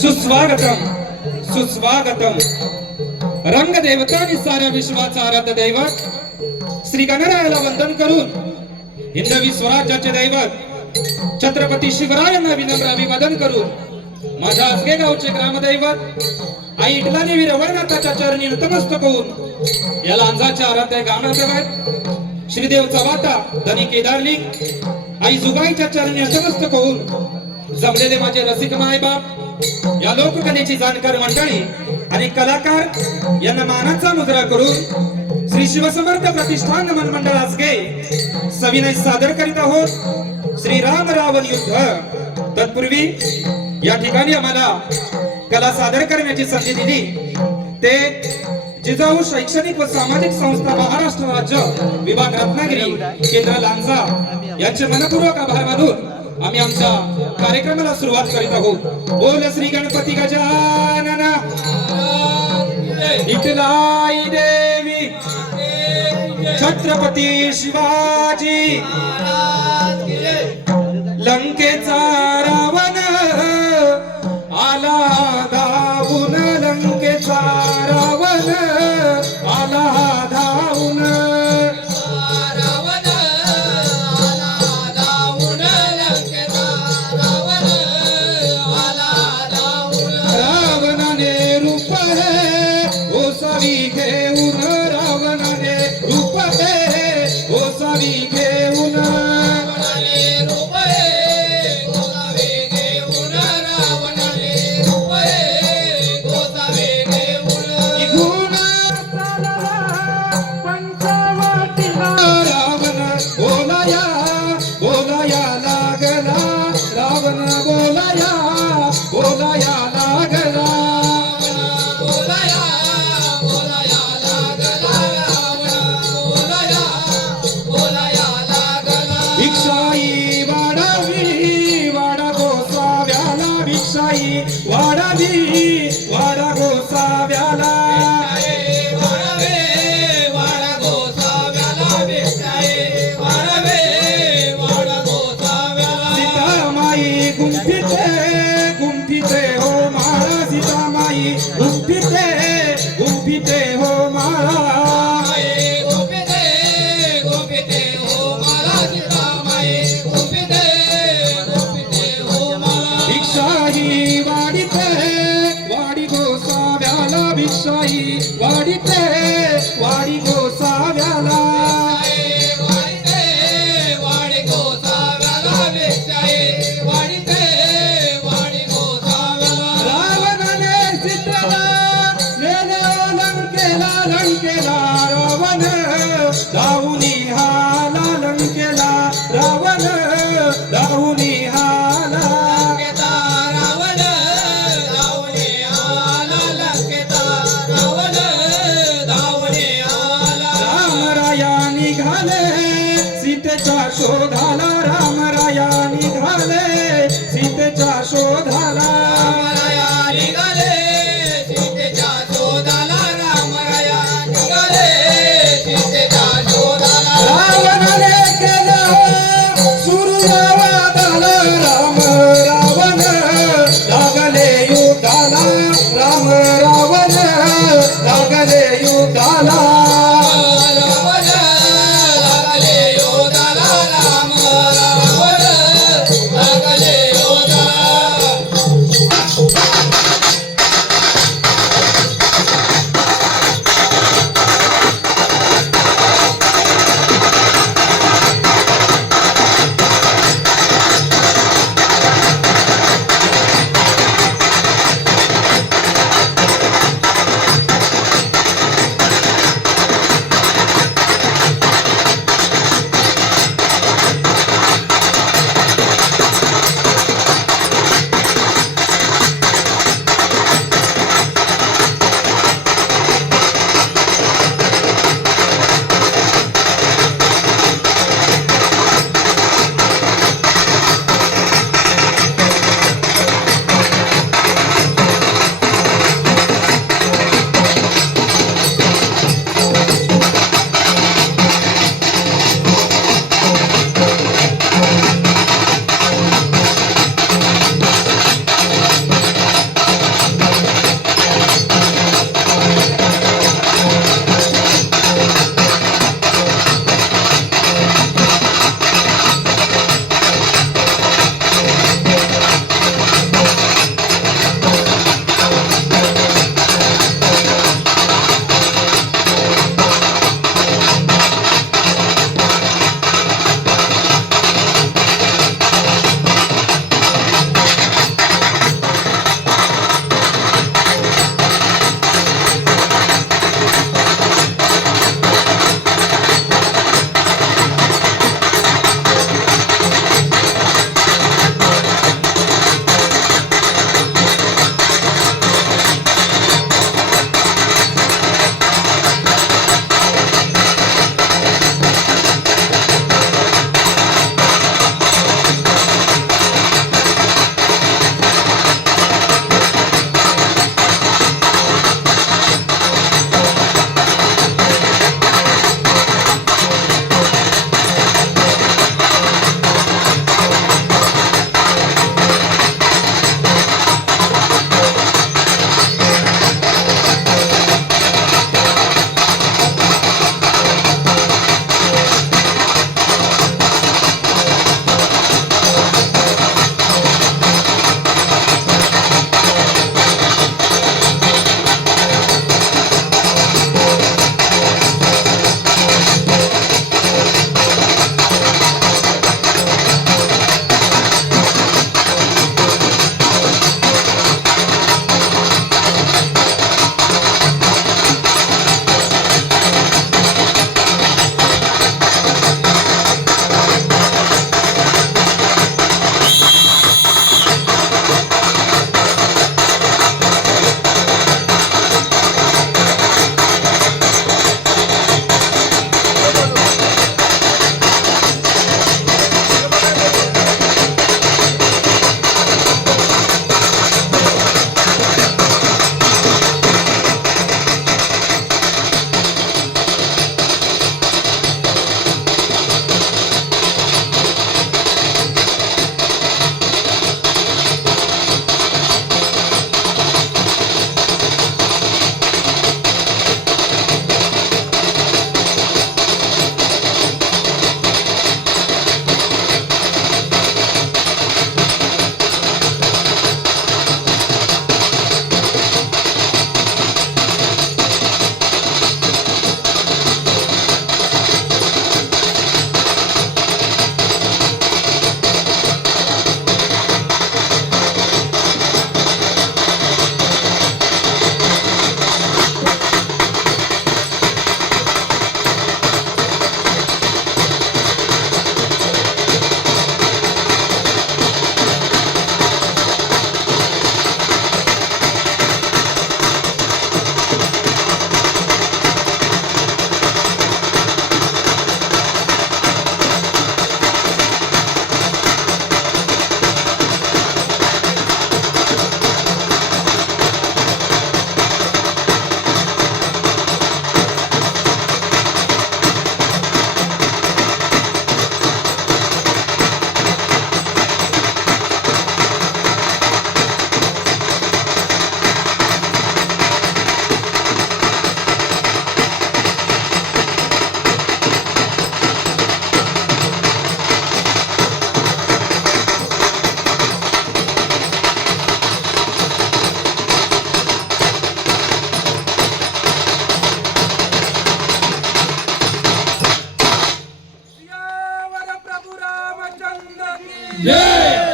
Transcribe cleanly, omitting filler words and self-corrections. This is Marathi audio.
सुस्वागतम सुस्वागतम. रंगदेवतांनी साऱ्या विश्वाचा आराध्य दैवत श्री गणरायाला वंदन करून हिंदवी स्वराज्याचे दैवत छत्रपती शिवरायांना विनम्र अभिवादन करून माझ्या आसगे गावचे ग्रामदैवत आई इटला देवी रवळनाथाच्या चरणी नतमस्तक होऊन या लांजाच्या आराध्य गावनाथ श्रीदेव चव्हाटा धनी केदारलिंग आई जुगाईच्या चरणी नतमस्तक होऊन जमलेले माझे रसिक मायबाप या लोककलेची जाणकार मंडळी आणि कलाकार यांना मानाचा मुद्रा करून श्री शिवसमर्थ प्रतिष्ठान नमन मंडळ आसगे सविनय सादर करीत आहोत श्री राम रावण युद्ध. तत्पूर्वी या ठिकाणी आम्हाला कला सादर करण्याची संधी दिली ते जिजाऊ शैक्षणिक व सामाजिक संस्था महाराष्ट्र राज्य विभाग रत्नागिरी केंद्र लांजा यांचे मनपूर्वक आभार मानून आम्ही आमच्या कार्यक्रमाला सुरुवात करीत आहोत. बोल श्री गणपती गजानन इटलाई देवी छत्रपती शिवाजी लंकेचा रावण आला धावून लंकेचा रावण आला धावून रावणाने रूप हे ओसावी घेऊन रावणाने रूप हे ओसावी घेऊन वाढावी वाडा गोसाव्याला सीतामाई गुंफिते गुंफिते हो माळा सीतामाई गुंफिते गुंफिते हो माळा भिक्षाई वाढीते वाडी गोसाव्याला रावणाने सीतेला नेले लंकेला लंकेला रावण धावूनी हाला लंकेला रावण धावूनी हाला जय